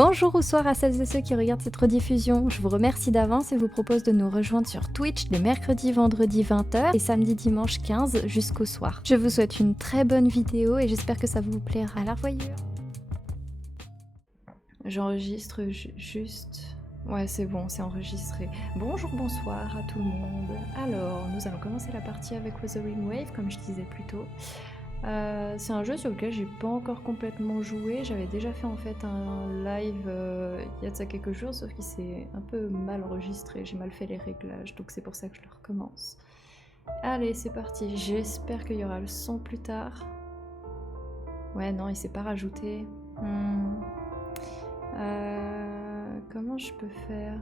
Bonjour ou soir à celles et ceux qui regardent cette rediffusion. Je vous remercie d'avance et vous propose de nous rejoindre sur Twitch les mercredis, vendredis 20h et samedi, dimanche 15 jusqu'au soir. Je vous souhaite une très bonne vidéo et j'espère que ça vous plaira. À la revoyure. J'enregistre juste... Ouais, c'est bon, c'est enregistré. Bonjour, bonsoir à tout le monde. Alors, nous allons commencer la partie avec Wuthering Wave, comme je disais plus tôt. C'est un jeu sur lequel j'ai pas encore complètement joué. J'avais déjà fait en fait un live il y a de ça quelques jours, sauf qu'il s'est un peu mal enregistré. J'ai mal fait les réglages, donc c'est pour ça que je le recommence. Allez, c'est parti. J'espère qu'il y aura le son plus tard. Ouais, non, il s'est pas rajouté. Comment je peux faire ?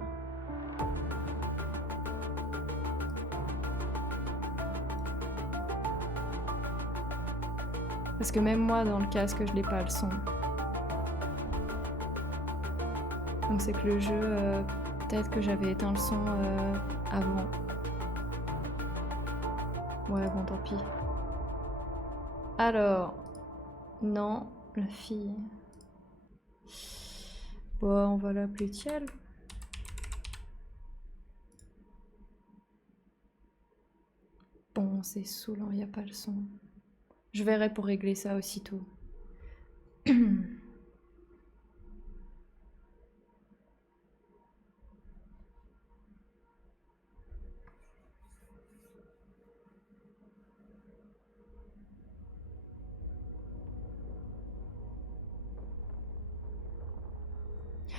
Parce que même moi, dans le casque, je n'ai pas le son. Donc c'est que le jeu, peut-être que j'avais éteint le son avant. Ouais, bon, tant pis. Alors, non, la fille. Bon, on va l'appeler Tiel. Bon, c'est saoulant, il n'y a pas le son. Je verrai pour régler ça aussitôt.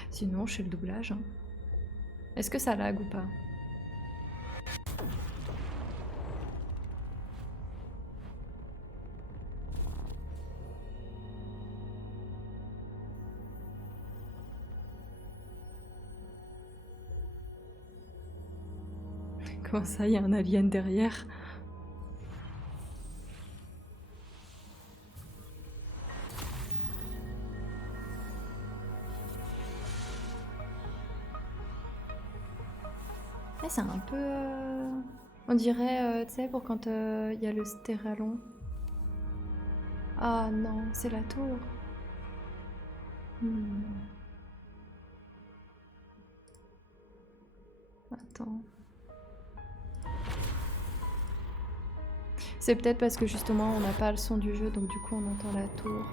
Sinon, je fais le doublage. Hein. Est-ce que ça lag ou pas? Comment ça, il y a un alien derrière? Ouais, c'est un peu... On dirait, tu sais, pour quand il y a le stéralon. Ah non, c'est la tour. Attends. C'est peut-être parce que justement on n'a pas le son du jeu, donc du coup on entend la tour.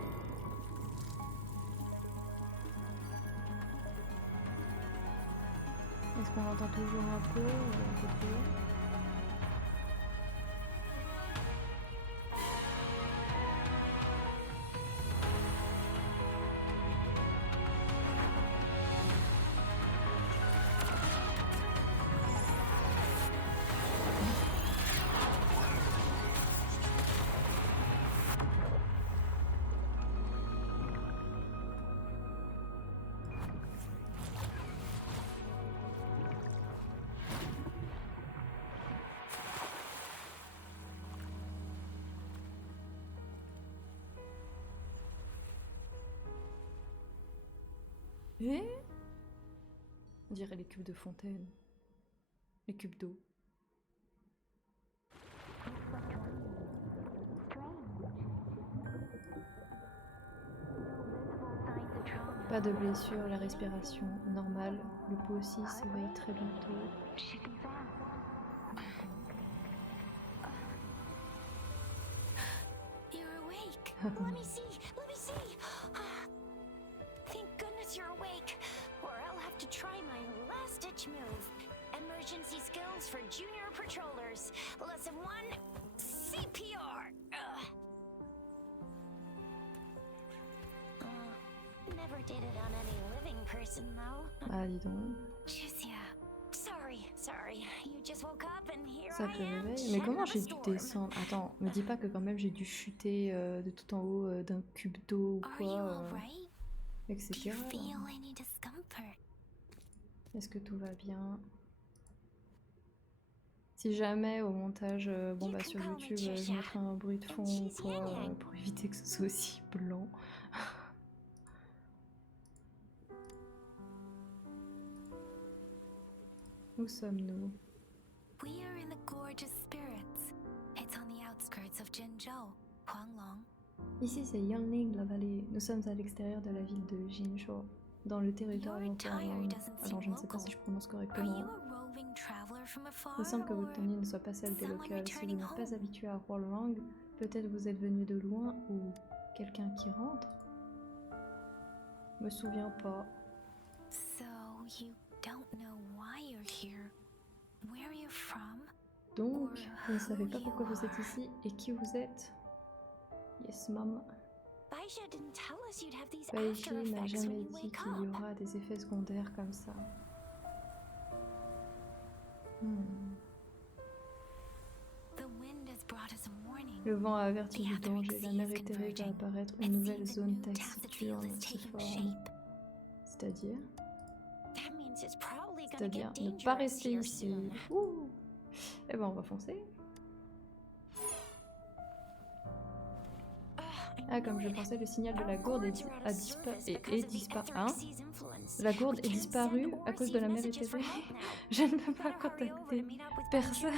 Est-ce qu'on entend toujours un peu trop? Et on dirait les cubes de fontaine. Les cubes d'eau. Pas de blessure, la respiration normale. Le pot aussi s'éveille très bientôt. You're awake. Let me see. Thank goodness you're awake, or I'll have to try my last-ditch move. Emergency skills for junior patrollers. Lesson 1, CPR. Never did it on any living person, though. Ah, dis donc. Juicia. Sorry. You just woke up and here Sacré I am. réveil. Mais comment j'ai dû descendre? Attends, me dis pas que quand même j'ai dû chuter de tout en haut d'un cube d'eau ou quoi, etc. Est-ce que tout va bien? Si jamais au montage, sur YouTube, je mettrai un bruit de fond ou quoi, pour éviter que ce soit aussi blanc. Où sommes-nous? We are in the Gorge of Spirits. It's on the outskirts of Jinzhou, Huanglong. Ici c'est Yanling, la vallée. Nous sommes à l'extérieur de la ville de Jinzhou. dans le territoire Your européen. attire doesn't Alors seem je ne sais pas si local. je prononce Are you correctement. a roving traveler from afar, Il semble que votre or tenue ne soit pas celle des someone locales. Si vous returning n'êtes pas home? habitué à Roland, peut-être vous êtes venu de loin ou quelqu'un qui rentre. Me souviens pas. So you don't know why you're here, where you're from? Donc, vous ne savez pas pourquoi vous êtes ici et qui vous êtes. Yes, maman. Baisha didn't tell us you'd have these Baishi after n'a effects jamais when you dit wake qu'il y up. aura des effets secondaires comme ça. The wind has brought us a warning. Le vent a averti The du other danger. La mer exceeds éthérée va converging. apparaître. It Une nouvelle seems a zone new tacit field taciturne is se taking forme. shape. C'est-à-dire That means it's probably gonna C'est-à-dire get ne dangerous pas rester here ici. soon. Ouh. Eh ben on va foncer. Ah, comme je pensais, le signal de la gourde est disparu. Hein? La gourde est disparue à cause de la mer éthérée. Je ne peux pas contacter personne.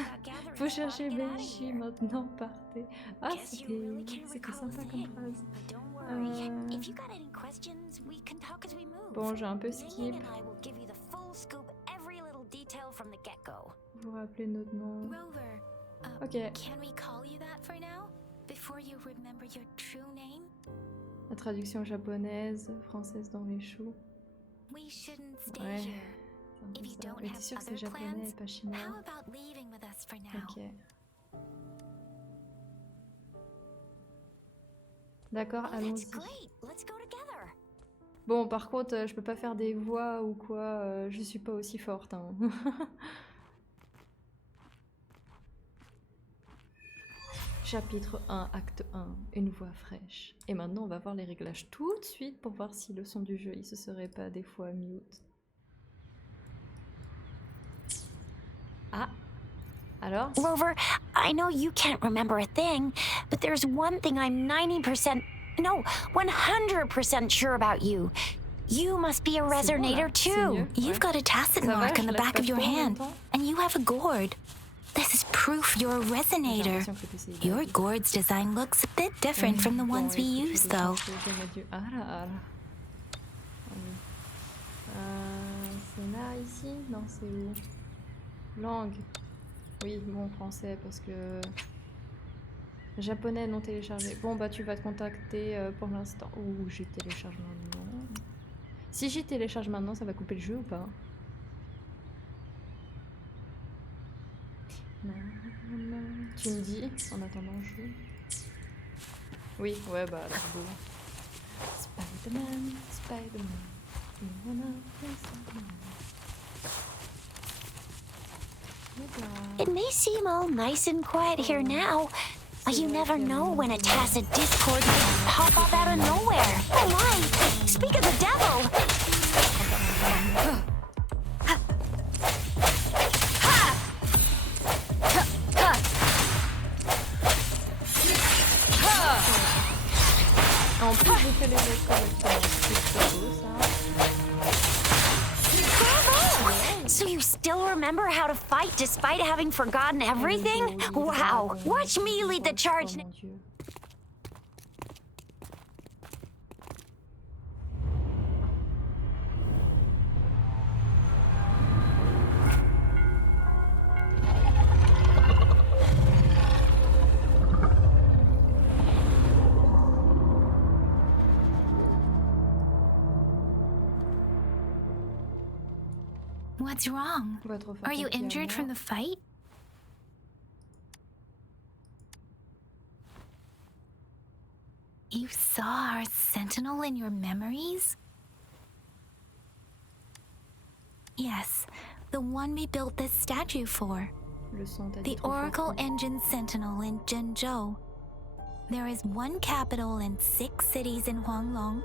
Faut chercher Baishi maintenant, partez. Ah, c'était sympa comme phrase. Bon, j'ai un peu skip. Vous rappelez notre nom. Rover, Ok. can we call you that for now? Before you remember your true name? La traduction japonaise, française dans les choux. We shouldn't stay Ouais. here. C'est un peu If you ça. don't Mais t'es have sûr que c'est other japonais plans, et pas chinois? How about leaving with us for now? Ok. D'accord, Oh, that's allons-y. great. Let's go together. Bon, par contre, je peux pas faire des voix ou quoi, je suis pas aussi forte. Hein. Chapitre 1, acte 1, une voix fraîche. Et maintenant, on va voir les réglages tout de suite pour voir si le son du jeu, il se serait pas des fois mute. Ah, alors? Rover, I know you can't remember a thing, but there's one thing I'm 90%, no, 100% sure about you. You must be a resonator too. You've got a tacit mark on the back of your hand, and you have a gourd. This is proof you're a resonator. Your gourd's design looks a bit different from the ones we use, though. Ah là, ah là. C'est là, ici? Non, c'est où? Langue. Oui, bon, français, parce que... Japonais non téléchargé. Bon, bah tu vas te contacter pour l'instant. Ouh, j'ai télécharge maintenant. Si j'y télécharge maintenant, ça va couper le jeu ou pas? Tu me dis, en attendant je joue. Oui, ouais, bah alors go. Spider-Man, Spider-Man. It may seem all nice and quiet here now, but you never know when a tacit discord might pop up out of nowhere. Oh my! Speak of the devil! En plus, j'ai fait les lettres correctement. C'est beau, ça. Bravo! So you still remember how to fight despite having forgotten everything? Wow! Watch me lead the charge. Oh mon Dieu. What's wrong? Votre Are you photo qui est à injured moi. from the fight? You saw our sentinel in your memories? Yes, the one we built this statue for. Le son t'a dit The trop fort. Oracle Engine Sentinel in Zhenzhou. There is one capital and 6 cities in Huanglong,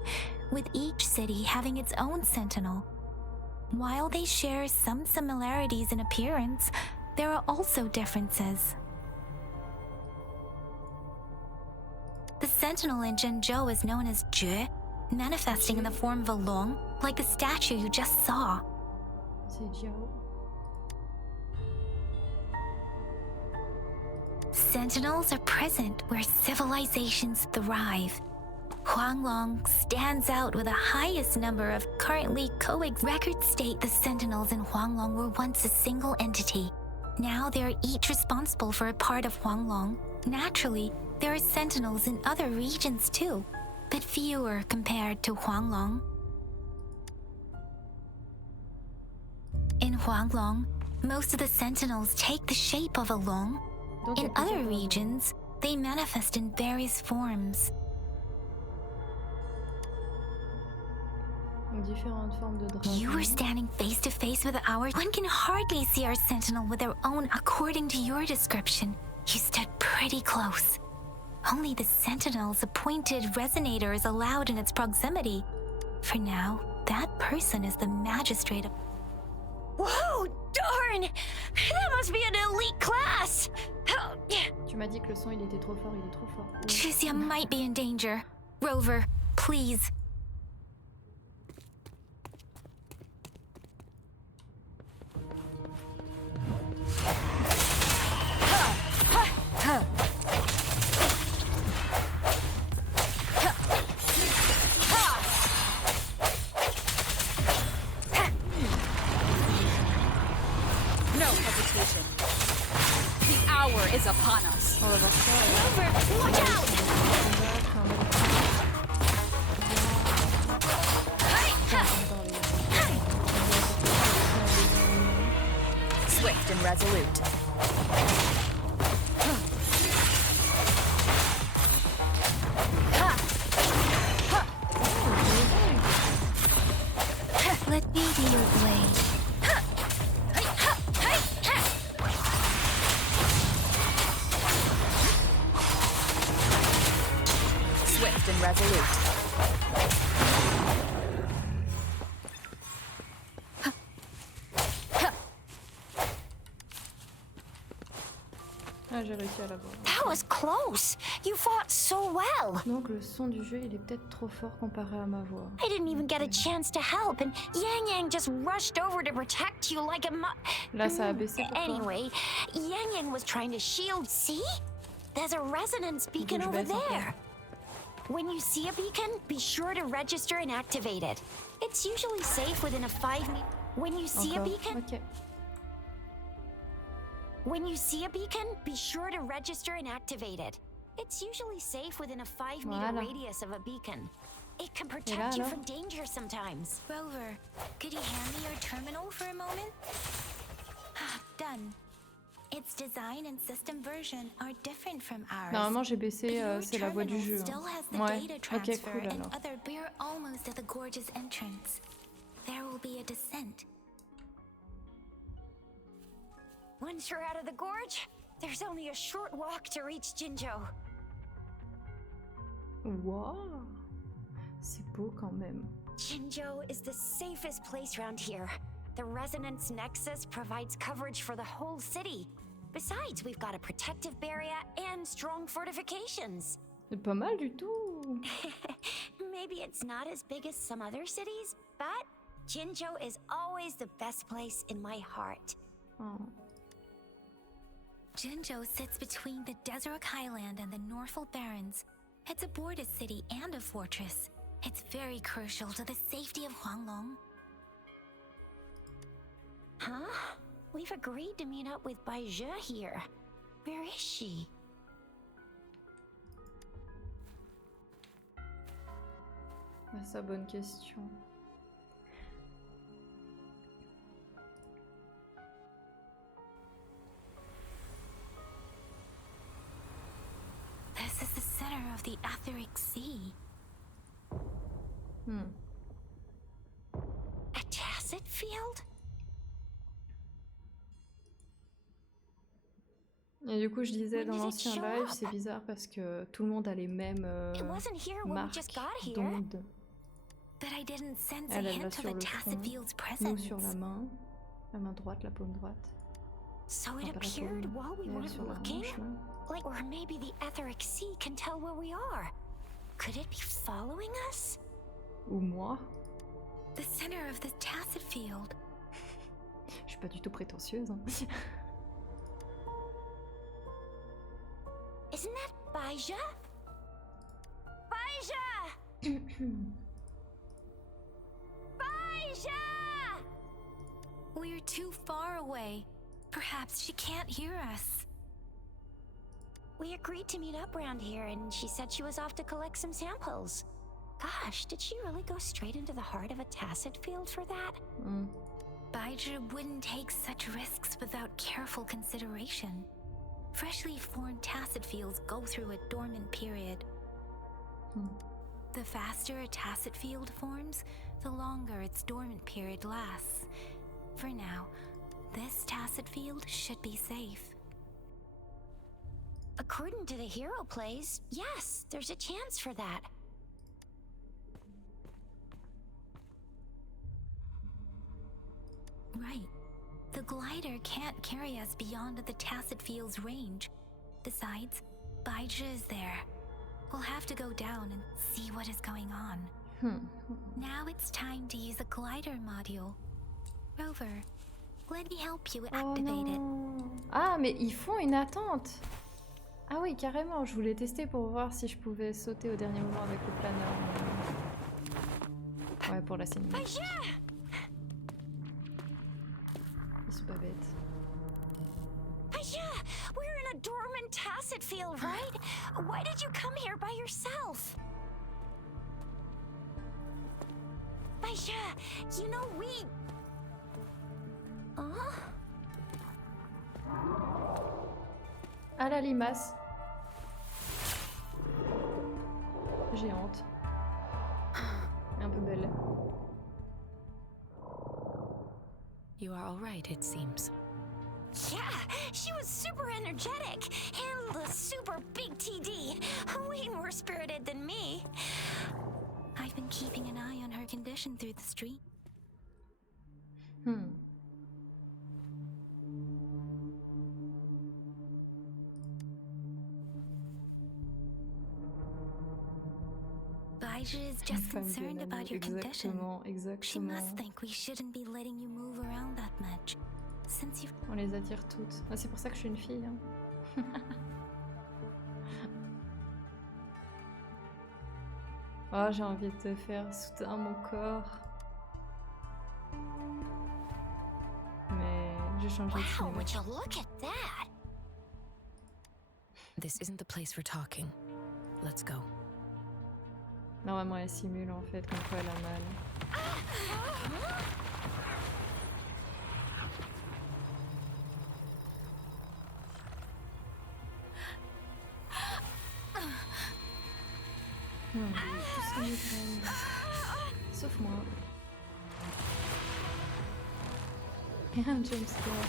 with each city having its own sentinel. While they share some similarities in appearance, there are also differences. The sentinel in Zhenzhou is known as Zhe, manifesting in the form of a long, like the statue you just saw. C'est Jiao. Sentinels are present where civilizations thrive. Huanglong stands out with the highest number of currently records state the Sentinels in Huanglong were once a single entity. Now they are each responsible for a part of Huanglong. Naturally, there are Sentinels in other regions too, but fewer compared to Huanglong. In Huanglong, most of the Sentinels take the shape of a long. In other regions, they manifest in various forms. Différentes formes de dragons. You were standing face to face with ours. One can hardly see our sentinel with their own according to your description. You stood pretty close. Only the sentinel's appointed resonator is allowed in its proximity. For now, that person is the magistrate of... Whoa, darn! That must be an elite class! Tu m'as dit que le son il était trop fort, il est trop fort. Tricia might be in danger. Rover, please. No hesitation. The hour is upon us. On va voir ça. Rover, watch out! Swift and resolute. Let me be your blade. Swift and resolute. Ah, j'ai réussi à l'avoir. That was close. You fought so well. Donc le son du jeu, il est peut-être trop fort comparé à ma voix. I didn't even get a chance to help, and Yang Yang just rushed over to protect you like a Là, ça a baissé pour toi. Anyway, Yang Yang was trying to shield. See? There's a resonance beacon over there. When you see a beacon, be sure to register and activate it. It's usually safe within a 5-meter... When you see a beacon... Ok. When you see a beacon, be sure to register and activate it. It's usually safe within a 5-meter radius of a beacon. It can protect you from danger sometimes. Rover, could you hand me your terminal for a moment? Done. Its design and system version are different from ours. Normalement, j'ai baissé, c'est la voix du jeu. Hein. Ouais, ok, cool alors. We're almost at the gorge's entrance. There will be a descent. Once you're out of the gorge, there's only a short walk to reach Jinzhou. Wow, c'est beau quand même. Jinzhou is the safest place around here. The Resonance Nexus provides coverage for the whole city. Besides, we've got a protective barrier and strong fortifications. C'est pas mal du tout. Maybe it's not as big as some other cities, but Jinzhou is always the best place in my heart. Oh. Jinzhou sits between the Desrook Highland and the Norfolk Barrens. It's a border city and a fortress. It's very crucial to the safety of Huanglong. Huh? We've agreed to meet up with Bai Zhe here. Where is she? C'est une bonne question. This is the center of the Etheric Sea. A tacit field? Et du coup, je disais dans l'ancien live, c'est bizarre parce que tout le monde a les mêmes marques d'ondes. Elle a sur le front, nous sur la main droite, la paume droite. So it appeared while we weren't looking? Like, or maybe the Etheric Sea can tell where we are. Could it be following us? Ou moi. The center of the tacit field. Je suis pas du tout prétentieuse. Hein. Isn't that Bai Zhe? Bai Zhe! Baija! We're too far away. Perhaps she can't hear us. We agreed to meet up around here, and she said she was off to collect some samples. Gosh, did she really go straight into the heart of a tacet field for that? Baija wouldn't take such risks without careful consideration. Freshly formed tacet fields go through a dormant period. The faster a tacet field forms, the longer its dormant period lasts. For now, this tacet field should be safe. According to the hero plays, yes, there's a chance for that. Right. The glider can't carry us beyond the tacet field's range. Besides, Baija is there. We'll have to go down and see what is going on. Now it's time to use the glider module. Rover, let me help you activate it. Ah, mais ils font une attente. Ah oui, carrément, je voulais tester pour voir si je pouvais sauter au dernier moment avec le planeur. Ouais, pour la cinématique. Ils sont pas bêtes. Baija, we're in a dormant tacet field, right? Why did you come here by yourself? Baija, you know we... Ah, la limace. Géante. Et un peu belle. You are all right, it seems. Yeah, she was super energetic. Handled a super big TD. Way more spirited than me. I've been keeping an eye on her condition through the street. Baija is just concerned about your condition. Exactement. She must think we shouldn't be letting you move around that much. Since you've... On les attire toutes. Ah, c'est pour ça que je suis une fille. Hein. Oh, j'ai envie de te faire soudain mon corps. Mais j'ai changé de Wow, cinéma. would you look at that? This isn't the place for talking. Let's go. Normalement, elle simule en fait comme quoi elle a mal. Tous les migraines. Sauf moi. Et un jumpscare.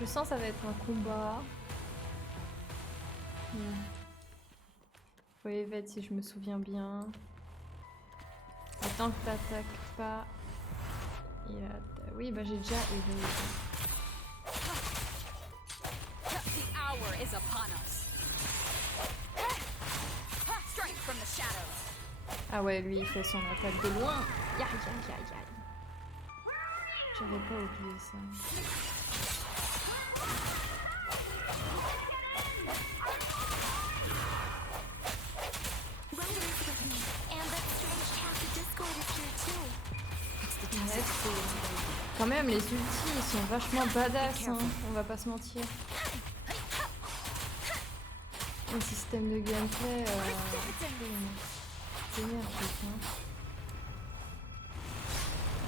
Je sens que ça va être un combat. Faut éviter si je me souviens bien. Et tant que t'attaques pas... Oui, bah j'ai déjà éveillé. The hour is upon us. Strike from the shadows. Ah ouais, lui il fait son attaque de loin. Aïe aïe aïe aïe. J'avais pas oublié ça. Quand même, les ultis, ils sont vachement badass, hein. On va pas se mentir. Le système de gameplay, c'est énergique, hein.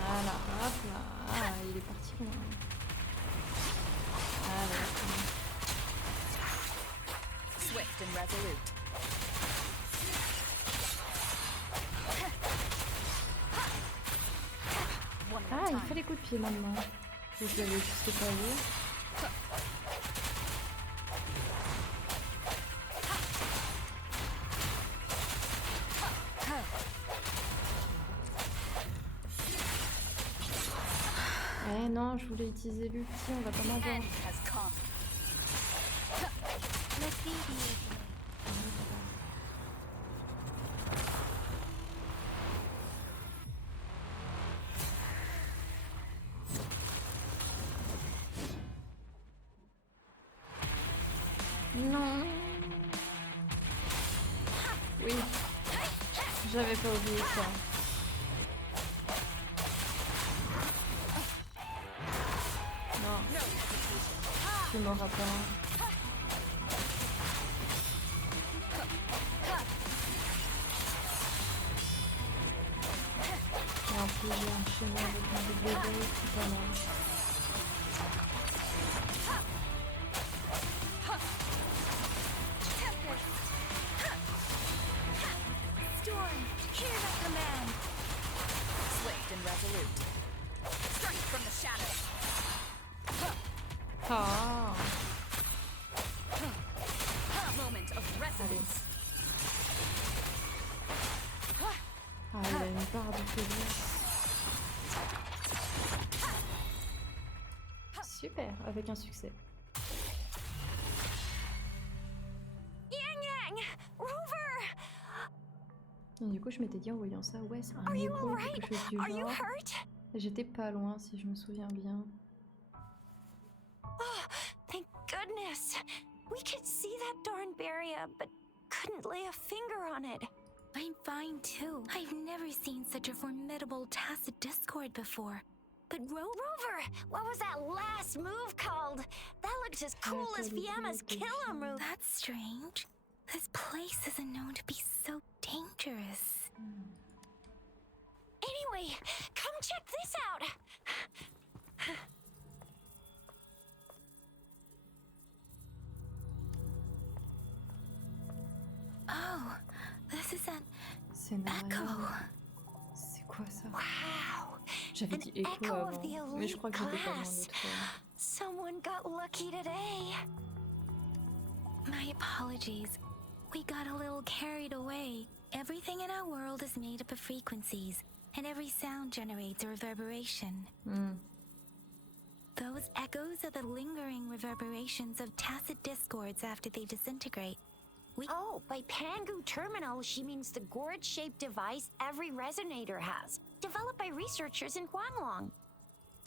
Voilà, hop là. Ah, il est parti loin. Voilà. Swift and resolute. Ah, il fait les coups de pied maintenant. Je l'avais juste pas vu. Eh non, je voulais utiliser l'ulti, on va pas m'avoir. End has come. Non. Oui. J'avais pas oublié ça. Non. Tu m'auras pas. Et en plus j'ai enchaîné avec mon double wave, c'est pas mal. Storm, hear my command. Swift and resolute. Strike from the shadows. Ah. Moment of resonance. Ah, il a une barre de faiblesse. Super, avec un succès. Yang Yang, Rover, Et du coup, je m'étais dit en voyant ça, ouais, c'est un are you écho, alright? quelque chose du Are you genre. hurt? Et j'étais pas loin, si je me souviens bien. Oh, thank goodness. We could see that darn barrier, but couldn't lay a finger on it. I'm fine too. I've never seen such a formidable tacit discord before. But Rover, what was that last move called? That looked as cool as Fiamma's killer move. that's strange. This place isn't known to be so dangerous. Anyway, come check this out. Oh, this is an Scénario. echo. C'est quoi ça? Wow. J'avais An dit écho echo of avant, the mais je crois que j'étais pas loin elite l'autre fois. Someone got lucky today. My apologies. We got a little carried away. Everything in our world is made up of frequencies, and every sound generates a reverberation. Those echoes are the lingering reverberations of tacit discords after they disintegrate. Oh, by Pangu Terminal, she means the gourd-shaped device every resonator has, developed by researchers in Huanglong.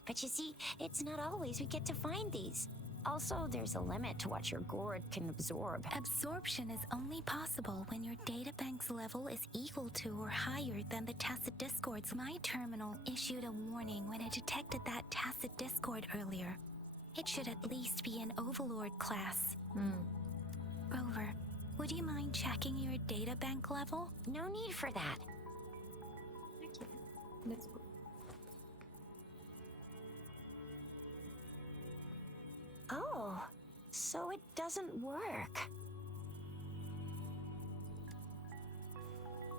But you see, it's not always we get to find these. Also, there's a limit to what your gourd can absorb. Absorption is only possible when your databank's level is equal to or higher than the tacit discords. My terminal issued a warning when it detected that tacit discord earlier. It should at least be an Overlord class. Rover, would you mind checking your databank level? No need for that. Ok, let's go. Oh, so it doesn't work.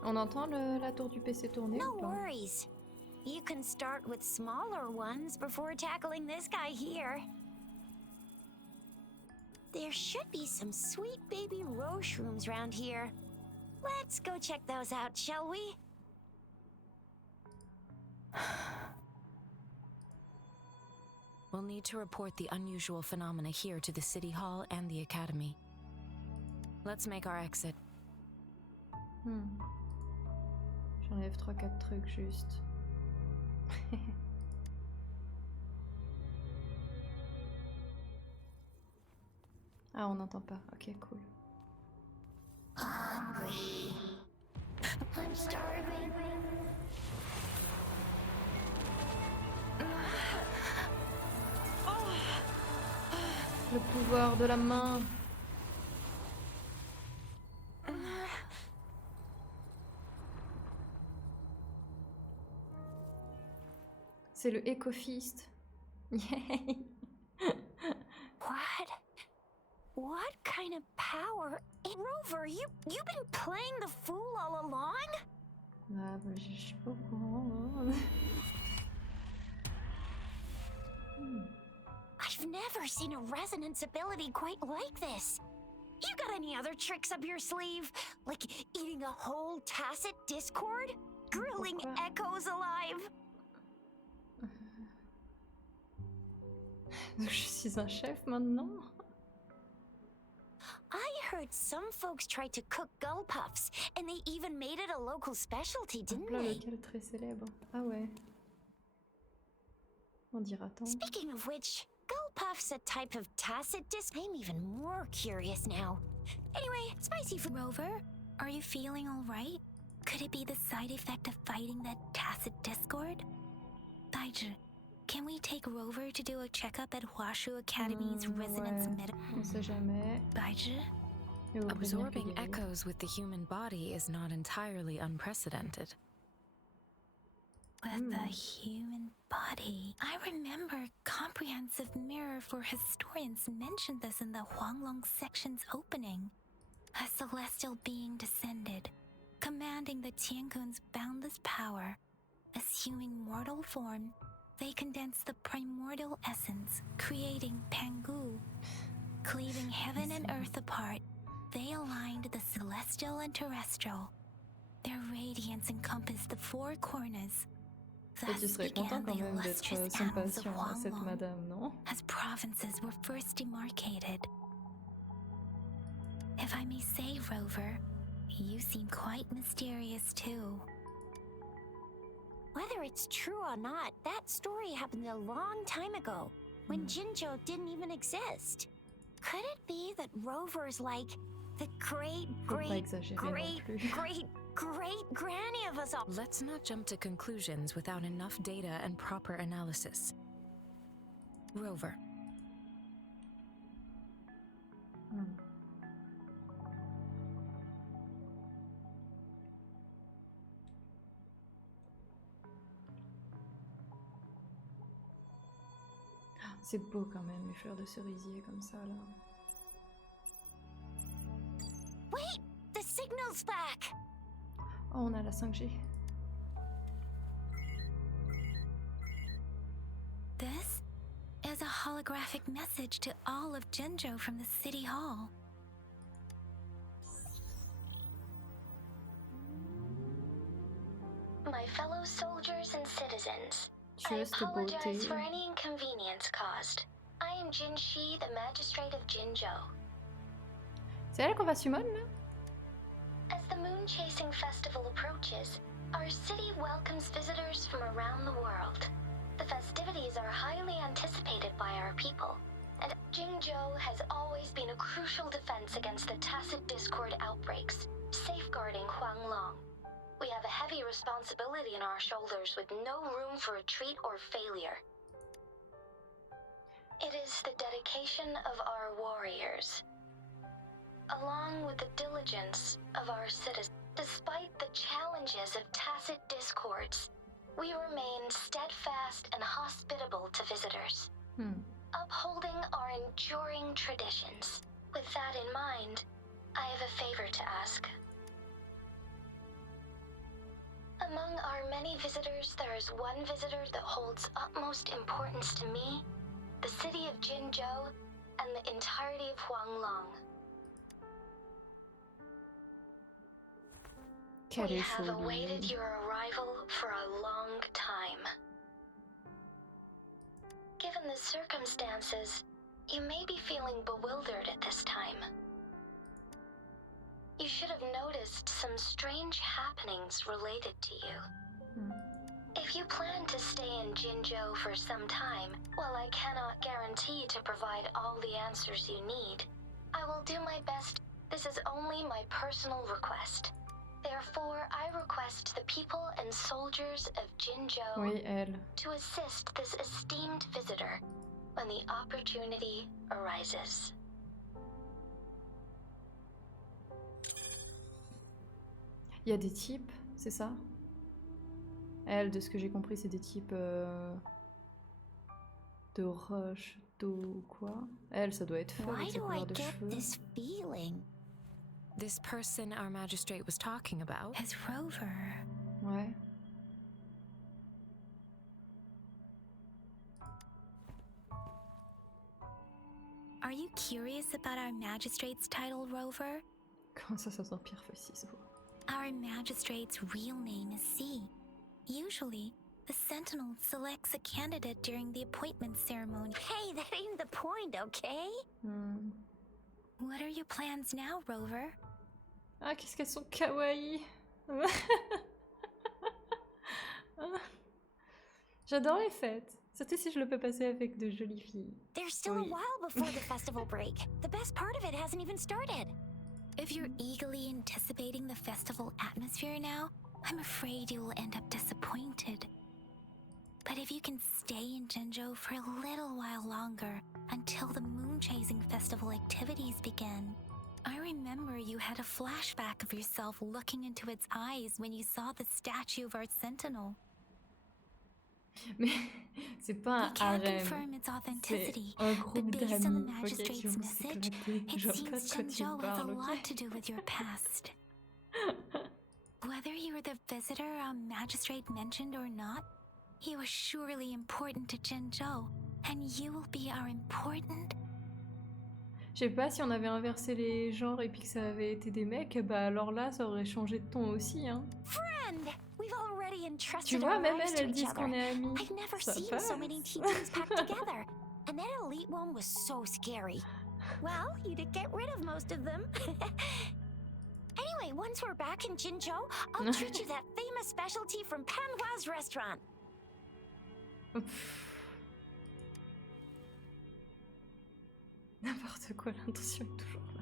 On entend la tour du PC tourner No ou pas? worries. You can start with smaller ones before tackling this guy here. There should be some sweet baby Roche rooms around here. Let's go check those out, shall we? We'll need to report the unusual phenomena here to the City Hall and the Academy. Let's make our exit. J'enlève 3-4 trucs juste. Ah, on n'entend pas. Ok, cool. Hungry. I'm starving. Le pouvoir de la main. C'est le Echo Fist. Yay! What? What kind of power? Rover, you've been playing the fool all along? Ah, bah, je suis pas au courant. I've never seen a resonance ability quite like this. You got any other tricks up your sleeve? Like eating a whole tacit discord? Grilling Pourquoi? echoes alive? Je suis un chef maintenant? I heard some folks tried to cook gull puffs, and they even made it a local specialty, Un didn't plat they? local très célèbre. Ah ouais. On dira tant. Speaking of which, Gulpuff's a type of tacit disc. I'm even more curious now. Anyway, spicy food. Rover, are you feeling all right? Could it be the side effect of fighting that tacit discord? Daiju, can we take Rover to do a checkup at Hwashu Academy's Resonance Ouais, Meta? on sait jamais. Daiju? Et au prévenir que Absorbing Gary- echoes with the human body is not entirely unprecedented. With the human body. I remember Comprehensive Mirror for Historians mentioned this in the Huanglong section's opening. A celestial being descended, commanding the Tiankun's boundless power. Assuming mortal form, they condensed the primordial essence, creating Pangu. Cleaving heaven and earth apart, they aligned the celestial and terrestrial. Their radiance encompassed the four corners. Et tu Thus serais content began quand the même d'être illustrious son annals of patient à cette Huanglong, madame, non? as provinces were first demarcated. If I may say, Rover, you seem quite mysterious too. Whether it's true or not, that story happened a long time ago, when Jinzhou didn't even exist. Could it be that Rover's like the great, Faut pas great, exagérer non great, plus. great, great granny of us all? Let's not jump to conclusions without enough data and proper analysis. Rover, Hmm. C'est beau quand même, les fleurs de cerisier comme ça, là. Wait, the signal's back! Oh, on a la 5G. This is a holographic message to all of Jinzhou from the City Hall. My fellow soldiers and citizens, I Juste apologize for beauté. any inconvenience caused. I am Jin Shi, the magistrate of Jinzhou. C'est elle qu'on va summon, là? As the Moon Chasing Festival approaches, our city welcomes visitors from around the world. The festivities are highly anticipated by our people, and Jinzhou has always been a crucial defense against the tacit discord outbreaks, safeguarding Huanglong. We have a heavy responsibility on our shoulders with no room for retreat or failure. It is the dedication of our warriors, along with the diligence of our citizens. Despite the challenges of tacit discords, we remain steadfast and hospitable to visitors, upholding our enduring traditions. With that in mind, I have a favor to ask. Among our many visitors, there is one visitor that holds utmost importance to me, the city of Jinzhou, and the entirety of Huanglong. Quelle We est have jolie. awaited your arrival for a long time. Given the circumstances, you may be feeling bewildered at this time. You should have noticed some strange happenings related to you. If you plan to stay in Jinzhou for some time, while I cannot guarantee to provide all the answers you need, I will do my best. This is only my personal request. Therefore, I request the people and soldiers of Jinzhou Oui, elle. to assist this esteemed visitor when the opportunity arises. Il y a des types, c'est ça? Elle, de ce que j'ai compris, c'est des types de roche, d'eau, quoi. Elle, ça doit être feu Why avec ses do I couleurs de get cheveux. this feeling? this person our magistrate was talking about, As Rover. Ouais. Are you curious about our magistrate's title, Rover? Comment ça s'empire feu ciseaux? Our magistrate's real name is C. Usually, the Sentinel selects a candidate during the appointment ceremony. Hey, that ain't the point, okay? What are your plans now, Rover? Ah, qu'est-ce qu'elles sont kawaii. J'adore les fêtes. Surtout si je le peux passer avec de jolies filles. There There's still Oui. a while before the festival break. The best part of it hasn't even started. If you're eagerly anticipating the festival atmosphere now, I'm afraid you will end up disappointed. But if you can stay in Jinzhou for a little while longer, until the moon chasing festival activities begin. I remember you had a flashback of yourself looking into its eyes when you saw the statue of our sentinel. Mais c'est pas We un can't harem. confirm its C'est authenticity, un but groupe based on the d'amis. Ok, magistrate's qui vont message, s'éclater. it Je vois seems pas de quoi tu Jinzhou has a parles, lot ok? to do with your past. Whether you were the visitor our magistrate mentioned or not, you are surely important to Jinzhou, and you will be our important. Je sais pas si on avait inversé les genres et puis que ça avait été des mecs, bah alors là ça aurait changé de ton aussi, hein. Friend, we've already Tu entrusted vois, our même lives elles, to elles each disent other. qu'on est amis. I've never Ça seen passe. so many teachings packed together, and that elite one was so scary. Well, you did get rid of most of them. Anyway, once we're back in Jinzhou, I'll treat you that famous specialty from Panhua's restaurant. Pff. N'importe quoi, l'intention est toujours là.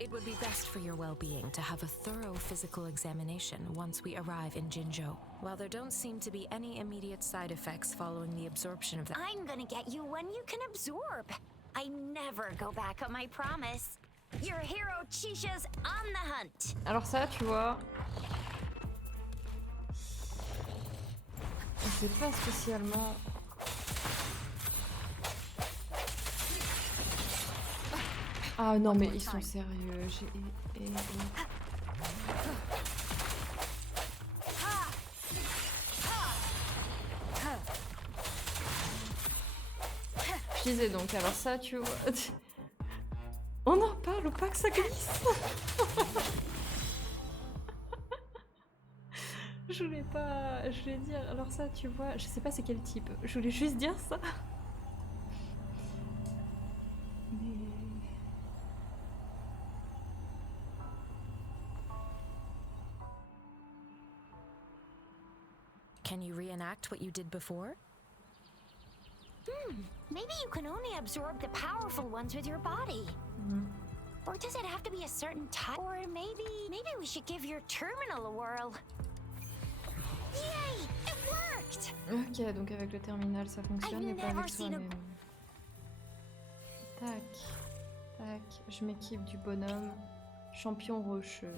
It would be best for your well-being to have a thorough physical examination once we arrive in Jinzhou. While there don't seem to be any immediate side effects following the absorption of the— I'm gonna get you one you can absorb. I never go back on my promise. Your hero Chisha's on the hunt. Alors ça, tu vois... C'est pas spécialement... Ah non mais ils sont sérieux, Je disais donc, alors ça tu vois... On en parle ou pas que ça glisse. Je voulais pas... Je voulais dire, alors ça tu vois, je sais pas c'est quel type, je voulais juste dire ça. Mais... Can you reenact what you did before? Maybe you can only absorb the powerful ones with your body. Or does it have to be a certain type? Or maybe we should give your terminal a whirl. Yay! It worked! Ok, donc avec le terminal ça fonctionne, mais pas avec never seen a- soi-même. Tac, tac, je m'équipe du bonhomme champion rocheux.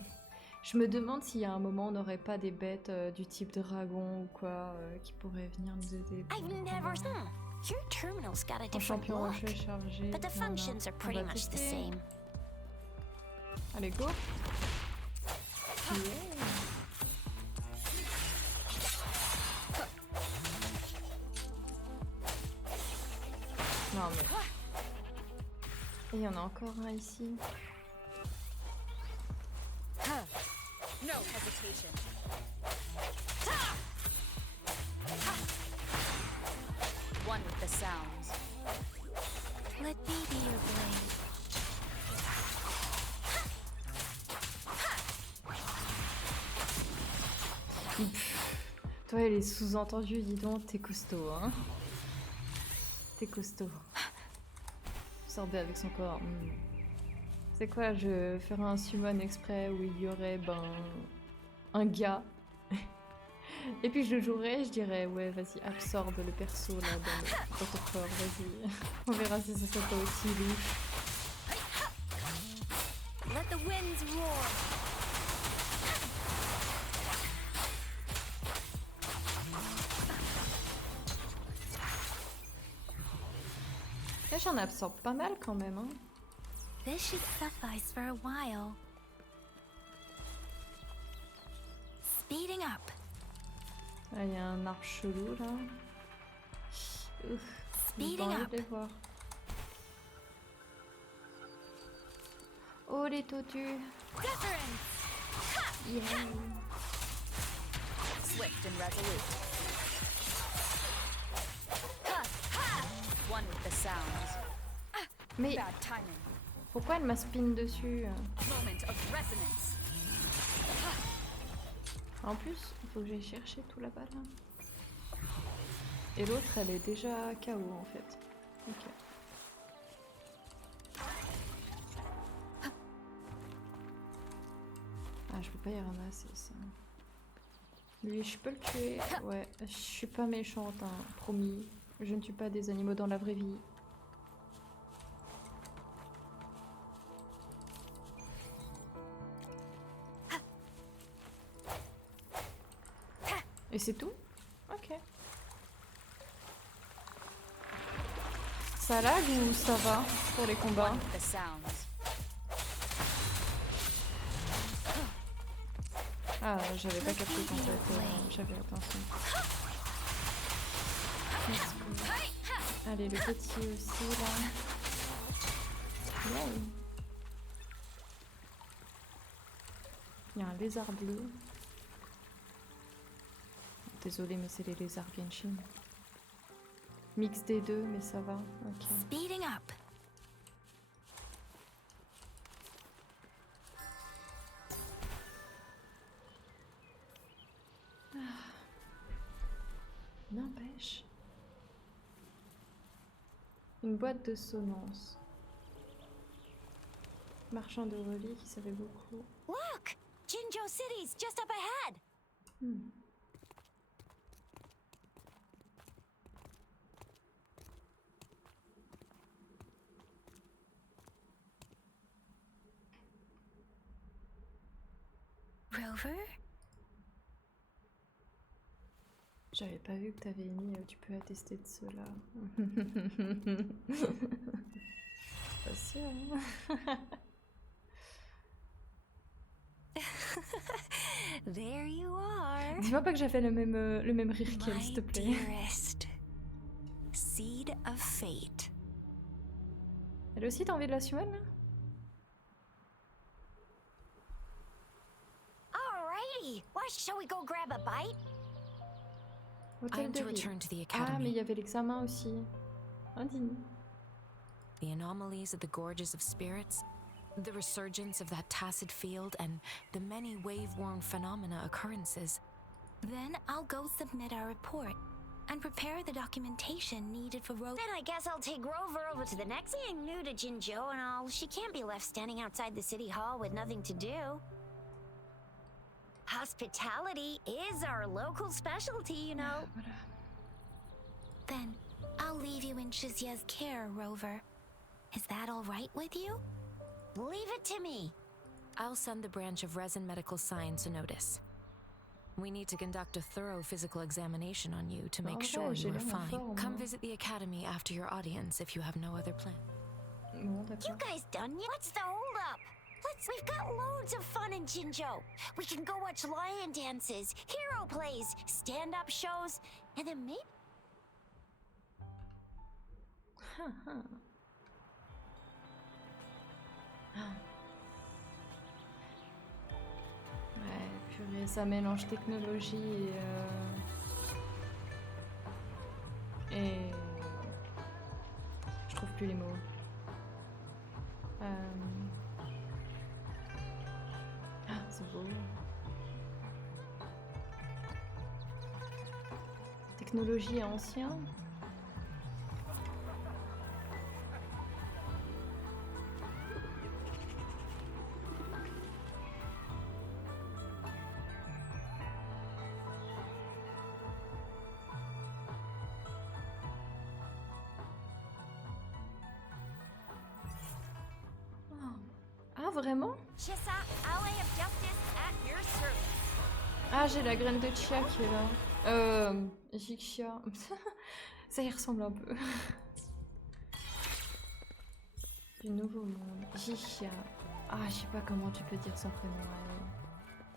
Je me demande s'il y a un moment on n'aurait pas des bêtes du type dragon ou quoi qui pourraient venir nous aider. pour I've le never. combat. Your terminal's got a Un different champion look, rocheux chargé. but the voilà. functions are On pretty va much the tester. same. Allez, go! Yeah. Non mais... Et il y en a encore un ici. No hesitation. One with the sounds. Let me be your blade. Toi et les sous-entendus, dis donc, t'es costaud, hein? T'es costaud. Sorbet avec son corps. C'est quoi, je ferais un summon exprès où il y aurait, un gars. Et puis je le jouerais, je dirais, ouais, vas-y, absorbe le perso, là, dans ton corps, vas-y. On verra si ça serait pas aussi louche. Let the winds roar. Là, j'en absorbe pas mal quand même, hein. This should suffice for a while. Speeding up. Là, il y a un arbre chelou, là. Ouf, j'ai Speeding pas envie up. de les voir. Oh, les totus. Yeah. Swift and resolute. One with the sounds. Mais Bad timing. pourquoi elle m'a spin dessus? Moment of resonance. En plus, il faut que j'aille chercher tout là-bas, là. Et l'autre, elle est déjà KO en fait. Ok. Ah, je peux pas y ramasser ça. Lui, je peux le tuer. Ouais, je suis pas méchante, hein, promis. Je ne tue pas des animaux dans la vraie vie. Et c'est tout? Ok. Ça lag ou ça va pour les combats? One with the sounds. Ah, j'avais pas capté qu'en fait j'avais attention. Allez, le petit aussi là. Wow. Il y a un lézard bleu. Désolée, mais c'est les lézards Genshin. Mix des deux, mais ça va. Ok. Speeding up. N'empêche. Une boîte de sonnance. Marchand de reliques qui savait beaucoup. Look! Jinzhou City's just up ahead! Hmm. Rover? J'avais pas vu que t'avais mis tu peux attester de cela. Pas sûr, hein. There you are. Dis-moi pas que j'ai fait le même rire qu'elle, s'il te plaît. Dearest. Seed of fate. Elle aussi, t'as envie de la suivre, là? Alrighty! Why shall we go grab a bite? I Hôtel am de to ville. return to the Ah, mais il academy. y avait l'examen aussi. Indigne. The anomalies of the gorges of spirits, the resurgence of that tacit field, and the many wave-worn phenomena occurrences. Then I'll go submit our report and prepare the documentation needed for Rover. Then I guess I'll take Rover over to the next thing new to Jinzhou and all. She can't be left standing outside the city hall with nothing to do. Hospitality is our local specialty, you know. Voilà. Then I'll leave you in Shizia's care, Rover. Is that all right with you? Leave it to me. I'll send the branch of Resin Medical Science a notice. We need to conduct a thorough physical examination on you to make Oh, sure j'ai you are l'air en fine. forme, Come hein. visit the academy after your audience if you have no other plan. Bon, You d'accord. guys done yet? What's the holdup? We've got loads of fun in Jinzhou. We can go watch lion dances, hero plays, stand-up shows, and then maybe Ouais, purée, ça mélange technologie et... Je trouve plus les mots. Ah, c'est beau. Technologie ancien. Ah, vraiment? Chissa, Alley of Justice at your service. Ah, j'ai la graine de chia qui est là. Jixia. Ça y ressemble un peu. Du nouveau monde. Jixia. Ah, je sais pas comment tu peux dire son prénom.